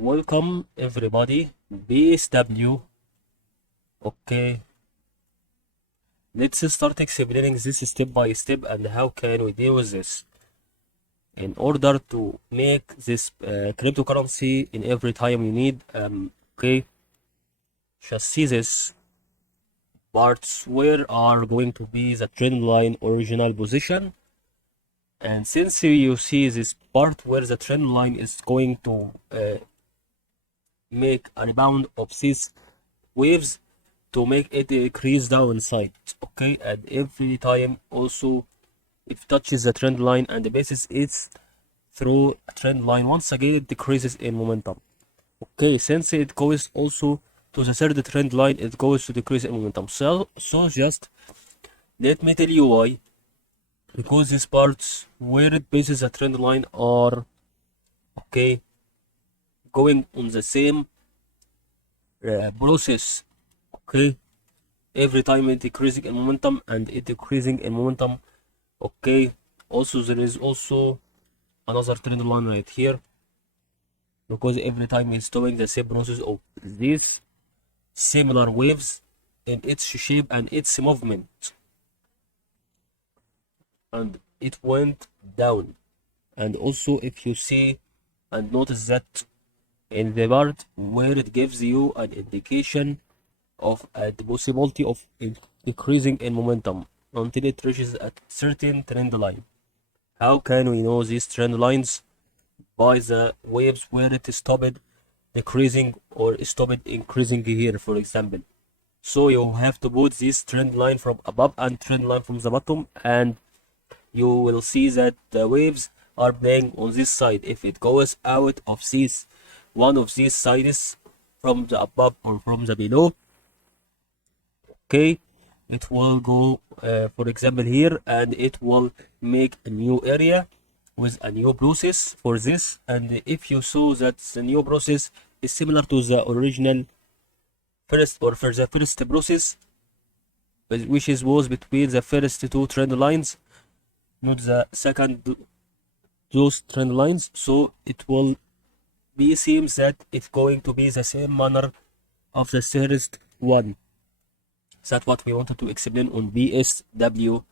Welcome everybody, BSW. Okay, let's start explaining this step by step and how can we deal with this in order to make this cryptocurrency in every time you need. Okay, just see this parts where are going to be the trend line original position, and since you see this part where the trend line is going to make a rebound of these waves to make it decrease downside. Okay, and every time also it touches the trend line and the basis is through a trend line, once again it decreases in momentum. Okay, since it goes also to the third trend line, it goes to decrease in momentum. So just let me tell you why. Because these parts where it bases the trend line are okay going on the same process. Okay, every time it decreasing in momentum and it decreasing in momentum. Okay, also there is also another trend line right here, because every time it's doing the same process of these similar waves in its shape and its movement, and it went down. And also if you see and notice that in the part where it gives you an indication of the possibility of decreasing in momentum until it reaches a certain trend line. How can we know these trend lines? By the waves where it stopped decreasing or stopped increasing here, for example. So you have to put this trend line from above and trend line from the bottom, and you will see that the waves are playing on this side. If it goes out of these one of these sides from the above or from the below, okay, it will go for example here, and it will make a new area with a new process for this. And if you saw that the new process is similar to the original first or for the first process, which was between the first two trend lines, not the second those trend lines, so it will be seems that it's going to be the same manner of the first one. That's what we wanted to explain on BSW